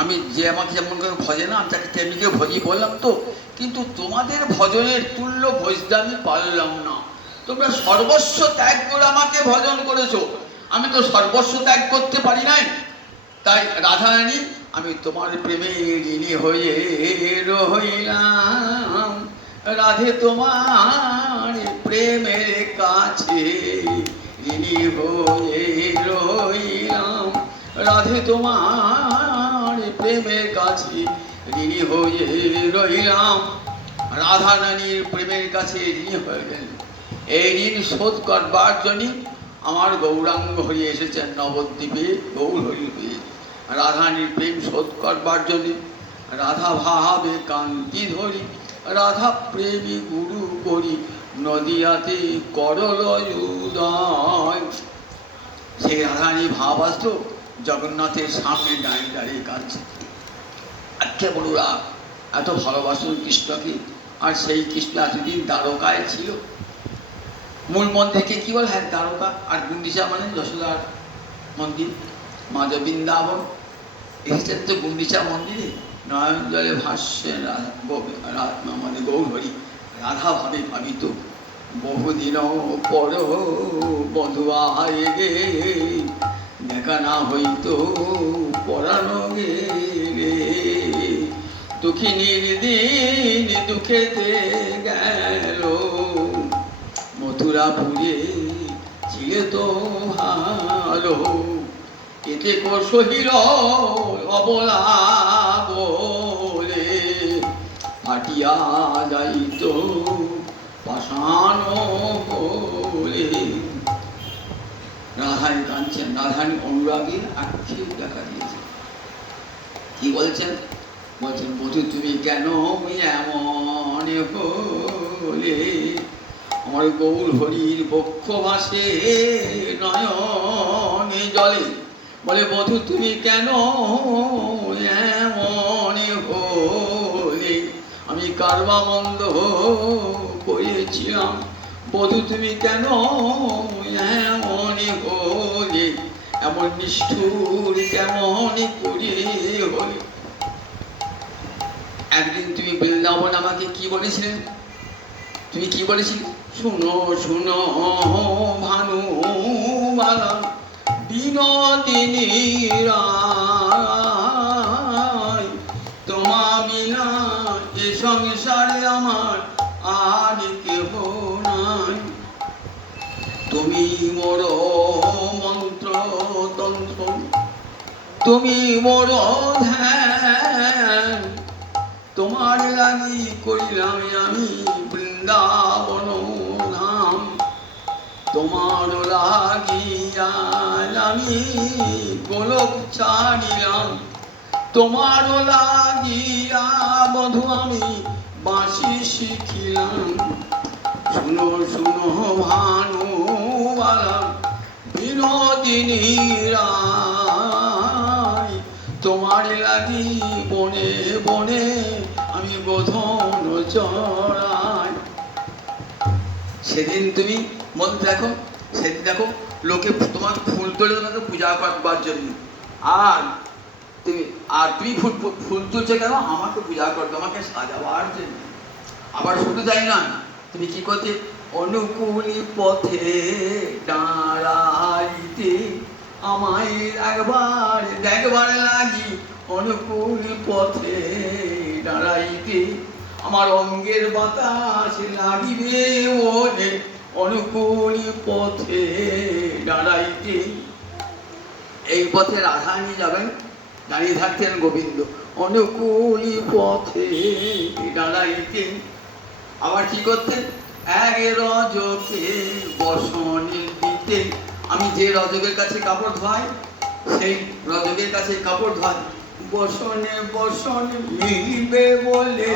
আমি যে আমাকে যেমন করে ভজে না, আমি তাকে তেমনি করে ভজি বললাম তো। কিন্তু তোমাদের ভজনের তুল্য ভজতে আমি পারলাম না। তোমরা সর্বস্ব ত্যাগ করে আমাকে ভজন করেছো, আমি তো সর্বস্ব ত্যাগ করতে পারি নাই। তাই রাধারানী, আমি তোমার প্রেমে ঋণী হয়ে রইলাম। রাধে তোমার প্রেমের কাছে ঋণী হয়ে রইলাম। রাধে তোমার প্রেমের কাছে ঋণী হয়ে রইলাম। রাধারানীর প্রেমের কাছে ঋণী হয়ে গেল। এই ঋণ শোধ করবার জন্য আমার গৌরাঙ্গ হয়ে এসেছেন নবদ্বীপে গৌর হরি হয়ে। রাধারানীর প্রেম শোধ করবার জন্য রাধা ভাবে কান্তি ধরি, রাধা প্রেমী গুরু করি, নদিয়াতে করলয় উদয়। সেই রাধারানী ভাব আসতো, জগন্নাথের সামনে দাঁড়িয়ে দাঁড়িয়ে কাঁদছে। আচ্ছা বলুরা, এত ভালোবাসুন কৃষ্ণকে। আর সেই কৃষ্ণ এতদিন দ্বারকায় ছিল। মূল মন্দিরকে কি বল? হ্যাঁ, দ্বারকা। আর গুন্ডিচা মানে যশোদার মন্দির, মাধব বৃন্দাবন। এসেছেন তো গুন্ডিচা মন্দিরে, নয়ন জলে ভাসছেন আমাদের গৌরহরি। রাধা ভাবে ভাবিত, বহুদিন পর বধুয়া গে, দেখা না হইত পরানো গে। দুঃখিনীর দিন দুঃখেতে গেল, মথুরাপুরে ছিলে তো ভালো। এতে সহিল অবলা বলে, ফাটিয়া যাইত পাষাণ বলে। রাধারানী কাঁদছেন। রাধারানী অনুরাগী আক্ষেপ দেখা দিয়েছে। কি বলছেন? বলছেন, বধূ তুমি কেন এমন হলে? আমার গৌর হরির বক্ষ ভাসে নয়নে জলে। বলে, বধূ তুমি কেন এমন হলে? আমি কারবা মন্দ করেছিলাম। বধূ তুমি কেন এমন হলে? এমন নিষ্ঠুর কেমন করে হলে? একদিন তুমি বৃন্দাবন আমাকে কি বলেছিলেন? তুমি কি বলেছিলে? শুনো শুনো ভানু বালা বিনোদিনী রায়, তোমা বিনা এ সংসারে আমার আর কেহ নাই। তুমি মোর মন্ত্র তন্ত্র, তুমি মোর ধ্যান, তোমার লাগি করিলাম আমি বৃন্দাবন ধাম। তোমার লাগিয়া আমি গোলক ছাড়িলাম, তোমার লাগিয়া বধু আমি বাঁশি শিখিলাম। শুনো শুনো ভানুবালা বিনোদিনী রায়, তোমার লাগি বনে বনে আমি গোধন চড়াই। সেদিন তুমি মন দেখো, সেদিন দেখো লোকে তোমার ফুল তোলে তোমাকে পূজা করবার জন্য, আর তুমি ফুল তুলছো কেন? আমাকে পূজা করবে, আমাকে সাজাবার জন্য। আবার শুধু তাই না, তুমি কি করতে? অনুকূলী পথে দাঁড়াইতে আমায় একবার দেখবার লাগি, অনুকূল পথে দাঁড়াইতে আমার অঙ্গের বাতাস লাগিবে ওরে, অনুকূল পথে দাঁড়াইতে। এই পথে রাধারানী যাবেন, দাঁড়িয়ে থাকতেন গোবিন্দ, অনুকূল পথে দাঁড়াইতে। আবার কি করতেন? এক রজকে বসনে দিতে, আমি যে রজকের কাছে কাপড় ধোয়াই সেই রজকের কাছে কাপড় ধোয়াই। বসনে বসনে মিলবে বলে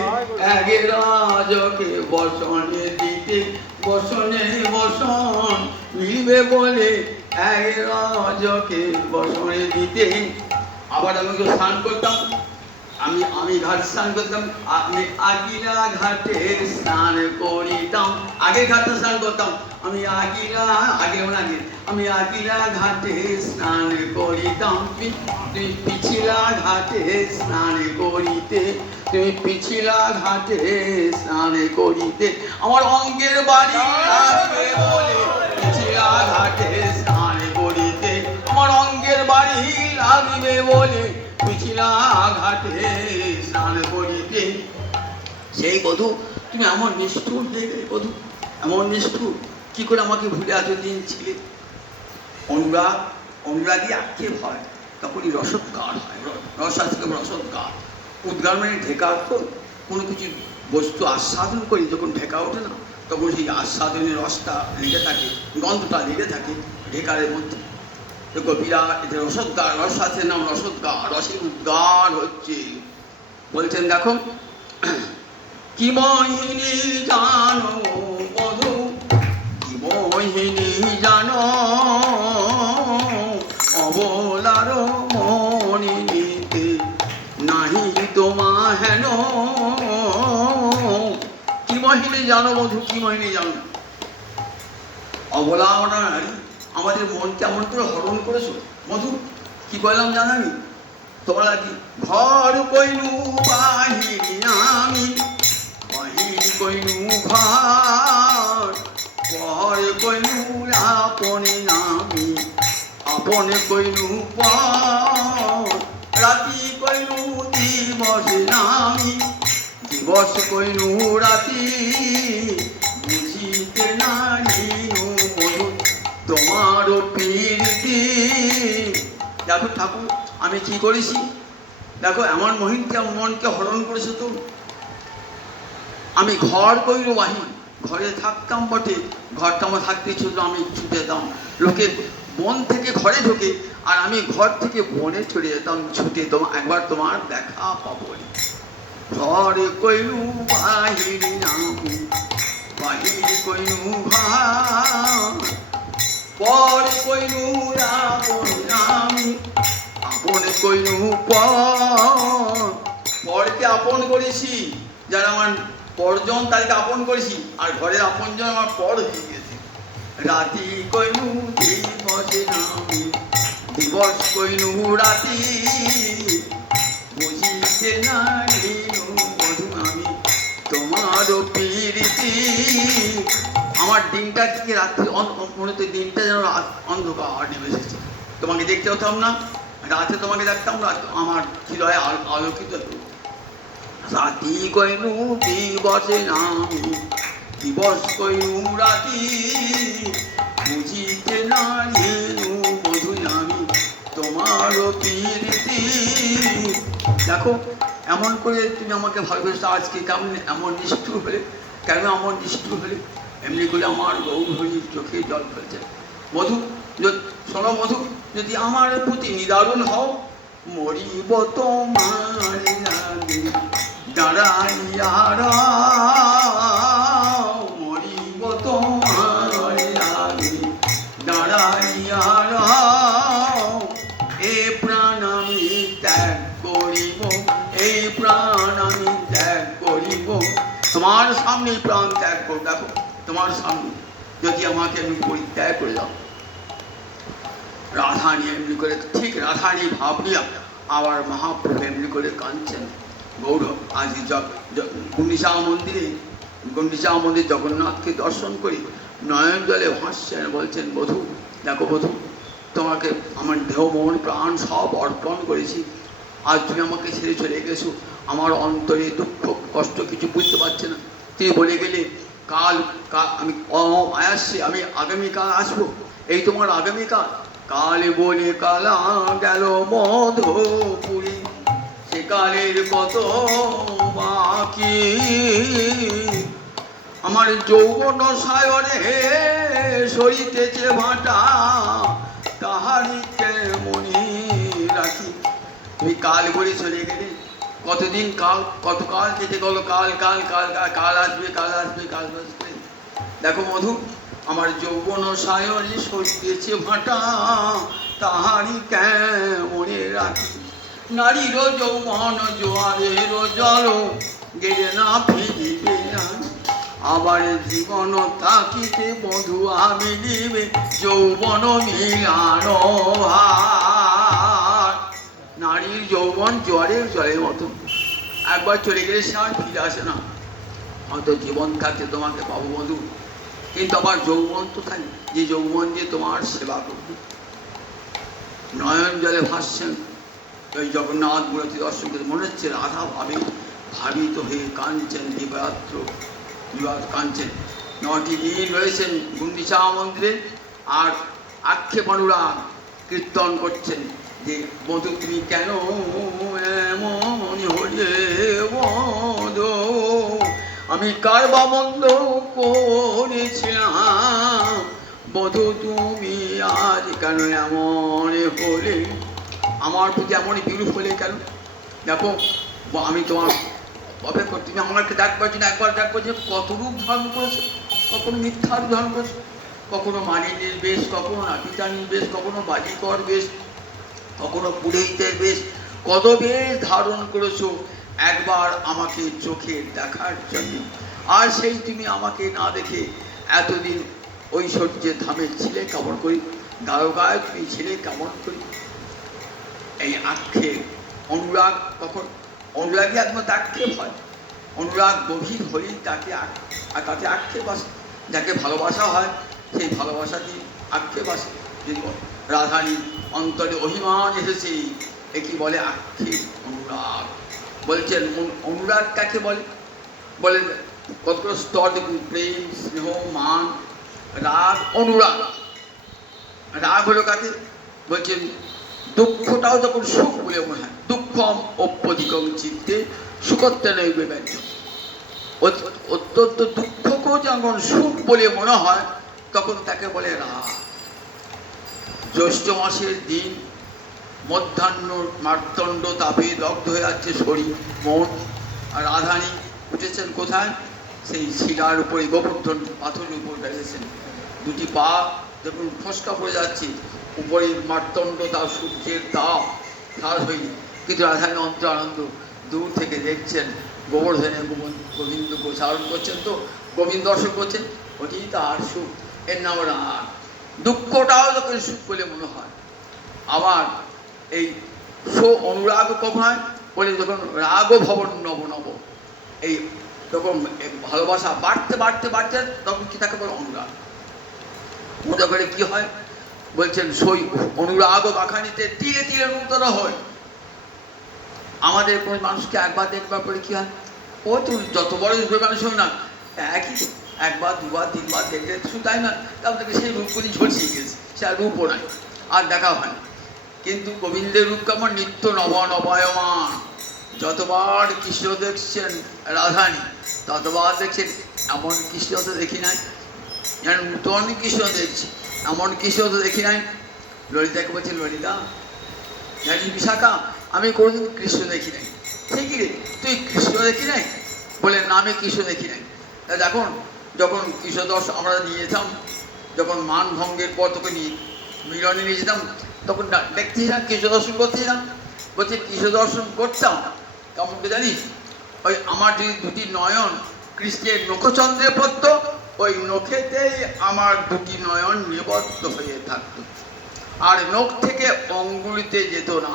এক রজকে বসনে দিতে, বসনে বসন মিলবে বলে এক রজকে বসনে দিতে। আবার আমি স্নান করতাম, আমি ঘাট স্নান করতাম, আমি আগিলা ঘাটে স্নান করিতাম। আগে ঘাটে স্নান করতাম, আমি আগিলা ঘাটে স্নান করিতাম। তুমি পিছিলা ঘাটে স্নান করিতে, তুমি পিছিলা ঘাটে স্নান করিতে। আমার অঙ্গের বাড়ি লাগবে বলে পিছিলা ঘাটে স্নান করিতে, আমার অঙ্গের বাড়ি লাগবে বলে পিছিলা ঘাটে স্নান করিতে। সেই বধূ তুমি এমন নিষ্ঠুর হয়ে গেলে, বধূ এমন নিষ্ঠুর, কি করে আমাকে ভুলে এতদিন ছিলে? অনুরাগী আক্ষেপ হয়, তখনই রসোদ্গার হয়, রসাত্মক রসোদ্গার। উদ্গার মানে ঢেকা, তো কোনো কিছু বস্তু আস্বাদন করি যখন ঢেকা ওঠে না, তখন সেই আস্বাদনের রসটা লেগে থাকে, গন্ধটা লেগে থাকে ঢেকারের মধ্যে। কবিরা এতে রসোদ্গার, রস আছে নাম রসোদ্গার, রসের উদ্গার হচ্ছে। বলছেন দেখো, কি মোহিনী জানো বধূ, কি মোহিনী জানো অবলার মনিতে নাহি তোমা হেন। কি মোহিনী জানো বধূ, কি মোহিনী জানো? অবলা নারী আমাদের মনকে এমন করে হরণ করেছো মধু। কি করলাম জানানি? তোমরা কি ঘর কইনু বাহিনী আমি, বাহিনী কইনু ঘর, ঘর কইনু আপনে নামি, আপনে কইনু পর, রাতি কইনু দিবসে নামি, দিবস কইনু রাতি, বুঝিতে নারী তোমারও প্রীতি। দেখো ঠাকুর আমি কি করেছি, দেখো এমন মনকে হরণ করেছে তো। আমি ঘর কইল বাহিন, ঘরে থাকতাম বটে, ঘরটা আমার থাকতে ছিল, আমি ছুটে যেতাম। লোকে বন থেকে ঘরে ঢোকে, আর আমি ঘর থেকে বনে চলে যেতাম, ছুটে একবার তোমার দেখা পাবো। ঘর কইল বাহির নামি, বাহির কইল ঘর, পর কইনু আপন নামি, আপন কইনু পরকে আপন করেছি, যারা আমার পরজন তাদেরকে আপন করেছি, আর ঘরের আপনজন আমার পর হয়ে গেছে। রাতি কইনু দিবসে নামি, দিবস কইনু রাতি, বুঝিতে নারিনু বধূ আমি তোমারও প্রীতি। আমার দিনটা কি রাত্রি, মনে তো দিনটা যেন অন্ধকার নেমে এসেছে, তোমাকে দেখতে হতাম না, রাতে তোমাকে দেখতাম না, আমার হৃদয়ে আলোকিত। রাতি কইনু দিবসে নামি, দিবস কইনু রাতি, বুঝিতে নাহি বধূ আমি তোমার প্রীতি। দেখো এমন করে তুমি আমাকে ভালোবেসে আজকে কেমন এমন নিষ্ঠুর হলে, কেন এমন নিষ্ঠুর হলে? এমনি করে আমার গৌরহরির চোখে জল ফেলছে। মধু শোনো মধু, যদি আমার প্রতি নিদারুণ হও, মরিব তোমার দাঁড়াইয়া, মরিব তোমার দাঁড়াইয়া, এ প্রাণ আমি ত্যাগ করিব, এই প্রাণ আমি ত্যাগ করিব, তোমার সামনে প্রাণ ত্যাগ করব। দেখো তোমার সামনে যদি আমাকে আমি পরিত্যাগ করে দাও। রাধারানী এমনি করে, ঠিক রাধারানী ভাবলিয়া আবার মহাপ্রভু এমনি করে কাঁদছেন। গৌরব আজ গুন্ডিচা মন্দিরে জগন্নাথকে দর্শন করি নয়ন জলে ভাসছেন, বলছেন বধূ দেখো বধূ, তোমাকে আমার দেহ মন প্রাণ সব অর্পণ করেছি, আজ তুমি আমাকে ছেড়ে চলে গেছো, আমার অন্তরে দুঃখ কষ্ট কিছু বুঝতে পারছে না। তিনি বলে গেলে কাল আমি আসছি, আমি আগামীকাল আসবো, এই তোমার আগামীকাল। কাল বলে কালা গেল মধুপুরী, সে কালের কত বাকি, আমার যৌবন সায়রে সরিতেছে ভাটা, তাহারি কেমনি রাখি। তুমি কাল বলে চলে গেলে, কতদিন কাল, কত কাল কেটে গেল, কাল কাল কাল কাল আসবে, কাল আসবে, কাল আসবে। দেখো মধু, আমার যৌবন সায়রে সরিতেছে ভাটা, তাহারি কেমনে রাখি। নারীর যৌবন জোয়ারের জল, গেলে না ফিরিবে না, আবার জীবন থাকিতে বধূ আমি নিবে, যৌবন মিলানো ভার। নারীর যৌবন জোয়ারের জলের মতো, একবার চলে গেলে সে আর ফিরে আসে না। হয়তো জীবন থাকতে তোমাকে পাবো বধূ, কিন্তু আবার যৌবন তো থাকে, যে যৌবন দিয়ে তোমার সেবা করবে। নয়ন জলে ভাসছেন ওই জগন্নাথ মূর্তি দর্শন করে মনে হচ্ছে রাধা ভাবিত হয়ে কাঁদছেন, দিবারাত্র কাঁদছেন। 9টি দিন রয়েছেন গুন্ডিচা মন্দিরে, আর আক্ষেপ অনুরাগ কীর্তন করছেন যে বধূ তুমি কেন এমন হলে বধূ, আমি কারবা মন্দ করেছিলাম, বধূ তুমি আজ কেন এমন হলে, আমার প্রতি এমনই বিরূপ হলে কেন? দেখো আমি তোমার অপেক্ষা, তুমি আমাকে ডাকবার জন্য একবার ডাকবার যে কত রূপ ধারণ করেছো, কখনো মিথ্যার ধারণ করেছো, কখনো মানিনীর বেশ, কখনো নাপিতানির বেশ, কখনো বাজিকর বেশ, কখনো পুরোহিতের বেশ, কত বেশ ধারণ করেছো একবার আমাকে চোখে দেখার জন্য। আর সেই তুমি আমাকে না দেখে এতদিন ঐশ্বর্যের ধামে ছিলে কেমন করি, দ্বারকায় তুমি ছিলে কেমন করি। এই আক্ষেপ অনুরাগ, কখন অনুরাগী একমাত্র আক্ষেপ হয়, অনুরাগ গভীর হলেই তাকে তাতে আক্ষেপ আসে, যাকে ভালোবাসা হয় সেই ভালোবাসাকে আক্ষেপ আসে। যদি রাধারানী অন্তরে অভিমান এসেছে, একে বলে আক্ষেপ অনুরাগ। বলছেন অনুরাগ কাকে বলে, বলেন কত স্তর দেখুন, প্রেম, স্নেহ, মান, রাগ, অনুরাগ। রাগ হলো কাকে বলছেন, দুঃখটাও যখন সুখ বলে মনে হয়, দুঃখম অত্যধিকম চিত্তে সুখত্বে নৈবে ব্যঞ্জন, অত্যন্ত দুঃখকেও যখন সুখ বলে মনে হয় তখন তাকে বলে রাগ। জ্যৈষ্ঠ মাসের দিন মধ্যাহ্ন মার্তণ্ড তাপে দগ্ধ হয়ে যাচ্ছে শরীর মন, আর রাধারানী উঠেছেন কোথায়, সেই শিলার উপরে গোবর্ধন পাথরের উপর বেড়েছেন, দুটি পা যখন ফসকা পড়ে যাচ্ছে, উপরে মার্তণ্ড তাপ, সূর্যের তাপ শ্বাস হয়নি, কিন্তু রাধারানী অন্তর আনন্দ, দূর থেকে দেখছেন গোবর্ধনে গোবিন্দ প্রচারণ করছেন, তো গোবিন্দ দর্শন করছেন, ওটি তার সুখ, এর নাম রাগ। দুঃখটাও যখন সুখ বলে মনে হয়। আবার এই অনুরাগ কখন হয় বলে, যখন রাগ ভবন নব নব, এই যখন ভালোবাসা বাড়তে বাড়তে বাড়তে তখন কি তাকে বলে অনুরাগ। মজা করে কি হয় বলছেন, সই অনুরাগ বাখানিতে তিলে তিলে নূতন হয়। আমাদের কোন মানুষকে একবার দেখবার পরে কি হয়, ও তুমি যত বড় মানুষ হয় না, একই একবার দুবার তিনবার দেখতে শুধু তাই না, তারপর থেকে সেই রূপগুলি ঝলসিয়ে গেছে, সে আর রূপও নাই, আর দেখা হয় না। কিন্তু গোবিন্দের রূপ কেমন? নিত্য নবয়মান। যতবার কৃষ্ণ দেখছেন রাধানী, ততবার দেখছেন এমন কৃষ্ণ তো দেখি নাই, নূতন কৃষ্ণ দেখছি, এমন কৃষ্ণ তো দেখি নাই। ললিতাকে বলছেন, ললিতা জানিস বিশাখা, আমি কোনোদিন কৃষ্ণ দেখি নাই। ঠিকই রে, তুই কৃষ্ণ দেখি নাই? বলে না, আমি কৃষ্ণ দেখি নাই। তা যখন কৃষ্ণ দর্শন আমরা নিয়ে যেতাম, যখন মান ভঙ্গের পর তোকে নিয়ে মিলনে নিয়ে যেতাম, তখন দেখতে না কৃষ্ণ দর্শন করতে যেতাম। বলছে কৃষ্ণ দর্শন করতাম কেমন জানিস? ওই আমার যদি দুটি নয়ন কৃষ্ণের নখচন্দ্রে পড়ত, ওই নখেতেই আমার দুটি নয়ন নিবদ্ধ হয়ে থাকত, আর নখ থেকে অঙ্গুলিতে যেত না।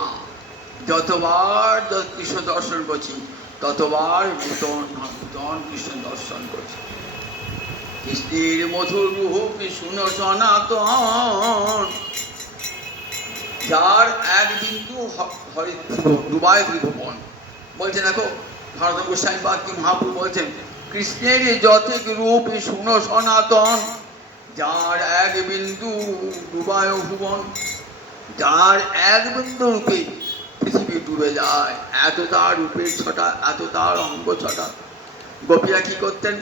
যতবার কৃষ্ণ দর্শন করছি, ততবার নূতন নূতন কৃষ্ণ দর্শন করছি। কৃষ্ণের মধুর রূপ শুনো সনাতন, যার এক বিন্দু ডুবায় ত্রিভুবন। বলছে দেখো, ভারত গোস্বামী পাদ কি মহাপ্রভু বলছেন, কৃষ্ণের যতিক রূপ শুনো সনাতন, যার এক বিন্দু ডুবায় ভুবন। যার এক বিন্দু রূপে পৃথিবী ডুবে যায়, এত তার রূপের ছটা, এত তার অঙ্গ ছটা। গোপীরা কি করতেন?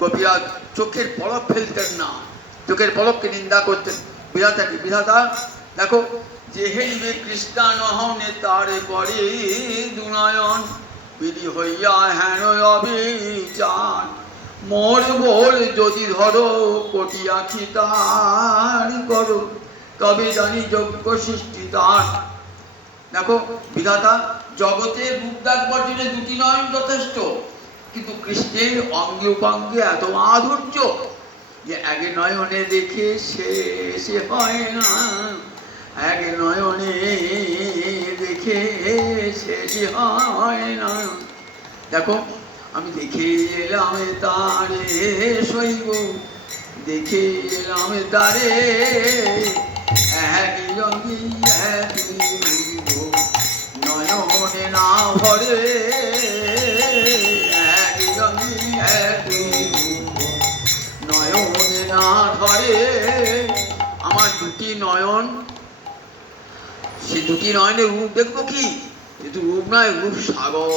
গোপীরা চোখের পলক ফেলতেন না, চোখের পলককে নিন্দা করতেন। বিধাতাকে, বিধাতা দেখো, যে হেরিবে কৃষ্ণানহনে তারে পরে দুনয়ন, বিধি হইয়া হেন অবিচার, মোর বোল যদি ধরো কোটি আখি তার করো, তবে জানি যজ্ঞ সৃষ্টি তার। দেখো বিধাতা, জগতের রূপ দেখবার জন্য দুটি নয়ন যথেষ্ট, কিন্তু কৃষ্ণের অঙ্গে উপাঙ্গে এত মাধুর্য যে এক নয়নে দেখে শেষ হয় না, এক নয়নে দেখে শেষ হয় না। দেখো, আমি দেখে এলাম তারে শৈব, দেখে এলাম তারে একই রঙি একই রূপ, নয়নে না ভরে একই রঙি একই রূপ, নয়নে না ধরে। আমার দুটি নয়ন, সে দুটি নয়নের রূপ দেখবো কি? কিন্তু রূপ নয়, রূপ সাগর।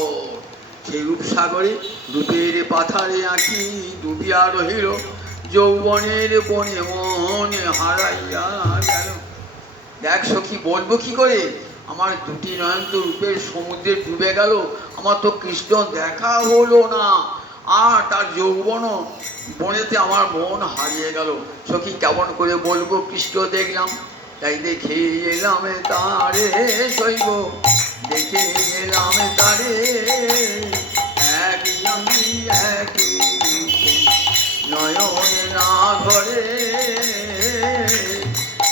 সেই রূপ সাগরে রূপের পাথারে আঁকি ডুবিয়া রহিল, যৌবনের বনে মনে হারাইয়া গেল। দেখ সখী, বলবো কি করে? আমার দুটি নয়ন তো রূপের সমুদ্রে ডুবে গেল, আমার তো কৃষ্ণ দেখা হলো না, আর তার যৌবন বনেতে আমার মন হারিয়ে গেল। সখী, কেমন করে বলবো কৃষ্ণ দেখলাম? তাই দেখে এলাম তারে শৈব, দেখে এলাম তারে একই রঙি একই রূপ, নয়নে না ঘরে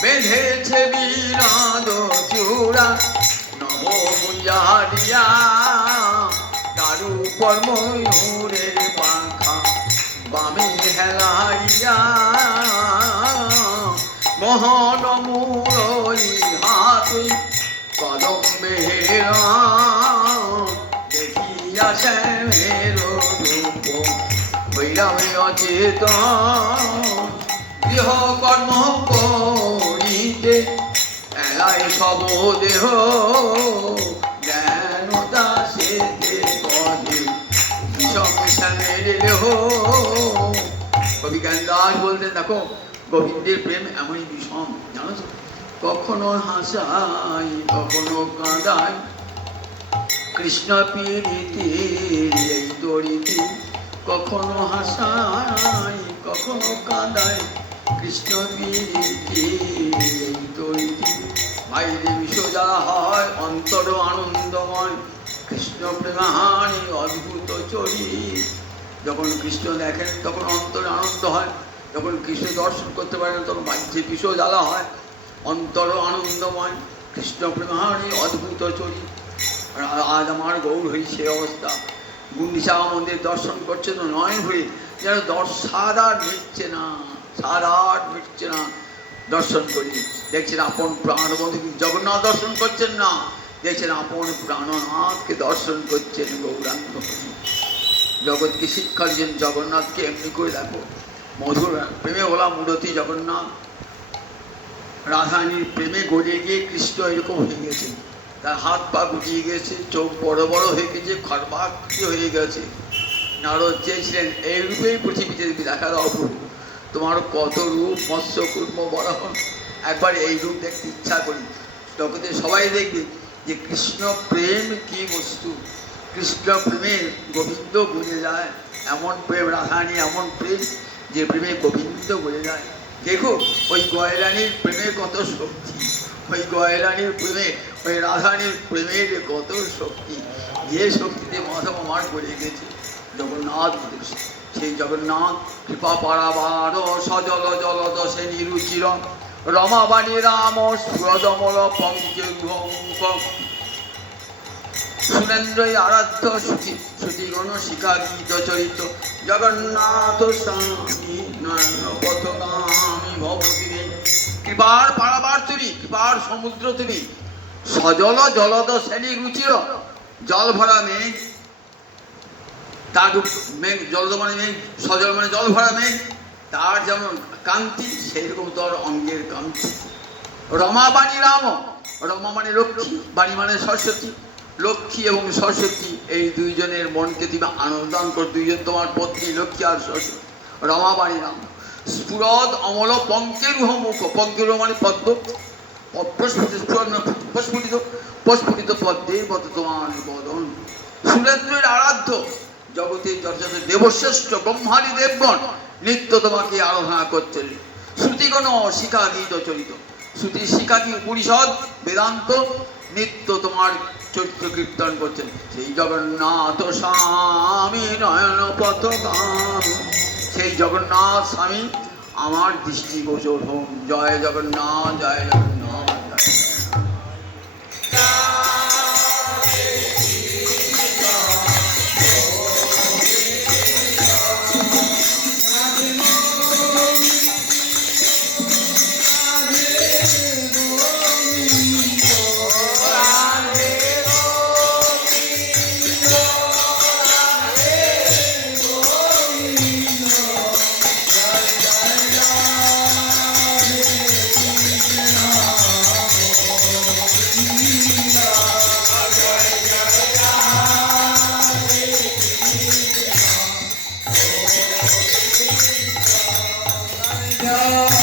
বেঁধেছে বিরাদ চূড়া, নবগুঞ্জারিয়া তার উপর ময়ূরের পাখা বামে হেলাইয়া, মোহন মুরই হাতে কদম্বে দেখিয়া শ্যামের রূপ, হইলামে অচেতন গৃহকর্ম করিতে এলাই সব দেহ, জ্ঞান দাসে কদে বিষম শ্যামের দেহ। কবি জ্ঞান দাস বলতেন, দেখো গোবিন্দের প্রেম এমনই বিষম, জানো তো? কখনো হাসাই কখনো কাঁদাই, কৃষ্ণ পীড়িতির এই দড়িতে, কখনো হাসাই কখনো কাঁদাই, কৃষ্ণ পীড়িতির এই দড়িতে। বাইরে বিষজা হয় অন্তর আনন্দময়, কৃষ্ণ প্রেমাহানি অদ্ভুত চরিত। যখন কৃষ্ণ দেখেন তখন অন্তর আনন্দ হয়, যখন কৃষ্ণ দর্শন করতে পারেন তখন বাহ্যে বিষ জ্বালা হয়, অন্তর আনন্দময়, কৃষ্ণ প্রেমাহানি অদ্ভুত চরিত। আজ আমার গৌর হয়ে সে অবস্থা, গুন্ডিচা মন্দির দর্শন করছে তো নয়ন হয়ে যেন স্বাদ আর মিটছে না, স্বাদ আর মিটছে না। দর্শন করি, দেখছেন আপন প্রাণবন্ধু জগন্নাথ দর্শন করছেন না, দেখছেন আপন প্রাণনাথকে দর্শন করছেন গৌরাঙ্গ। জগৎকে শিক্ষা দিয়েছেন জগন্নাথকে, এমনি করে দেখো মধুর প্রেমে ওলা মূরতি জগন্নাথ রাধারানীর প্রেমে গড়িয়ে গিয়ে কৃষ্ণ এরকম হয়ে গেছে, তার হাত পা গুটিয়ে গেছে, চোখ বড় বড় হয়ে গেছে, খরবাক্তি হয়ে গেছে। নারদ চেয়েছিলেন এই রূপেই পৃথিবীতে দেখা দাও প্রভু, তোমার কত রূপ, মৎস্য কুর্ম বরাহ, একবার এই রূপ দেখতে ইচ্ছা করি। জগতে সবাই দেখবে যে কৃষ্ণ প্রেম কি বস্তু, কৃষ্ণ প্রেমে গোবিন্দ বলে যায়, এমন প্রেম রাধারানী, এমন প্রেম যে প্রেমে গোবিন্দ বলে যায়। দেখো ওই গয়রানীর প্রেমের কত শক্তি, ওই গয়রানীর প্রেমে, ওই রাধারানীর প্রেমের কত শক্তি, যে শক্তিতে মাধব আমার করে গেছে জগন্নাথ। সেই জগন্নাথ কৃপা পারাবার সজল জলদ সে নিরুচির রমাবাণী রাম সুরদমল পঙ্কেরুহ সুরেন্দ্রই আরাধ্য শ্রুতিগণ শিখা গীত চরিত জগন্নাথ স্বামী নয়ন পথগামী ভবতিরে। কৃপার পারাবার তুমি, কৃপার সমুদ্র তুমি, সজল জলদ শ্রেণী রুচির, জল ভরা মেঘ, তার মেঘ জলদ মানে মেঘ, সজল মানে জল ভরা মেঘ, তার যেমন কান্তি সেইরকম তোর অঙ্গের কান্তি। রমাবাণী রাম, রমা মানে লক্ষ্মী, বাণী মানে সরস্বতী, লক্ষ্মী এবং সরস্বতী এই দুইজনের মনকে তুমি আনন্দান কর, দুইজন তোমার পত্নী লক্ষ্মী আর সরস্বতী। রমাবাণী রাম স্ফুরদ অমল পঙ্কেরুহ মুখ, পঙ্কেরুহ মানে পদ্ম, প্রস্ফুটিত প্রস্ফুটিত পদ্মের মতো তোমার বদন। সুরেন্দ্রের আরাধ্য, জগতে যথাযথ দেবশ্রেষ্ঠ ব্রহ্মাদি দেবগণ নিত্য তোমাকে আরাধনা করছেন। শ্রুতিগণ শিখা গীত চরিত, শ্রুতি শিখা কি উপনিষদ বেদান্ত নিত্য তোমার চরিত্র কীর্তন করছেন। সেই জগন্নাথ স্বামী নয়ন পথগামী, সেই জগন্নাথ স্বামী আমার দৃষ্টিগোচর হোম। জয় জগন্নাথ, জয় জগন্নাথ। Yeah.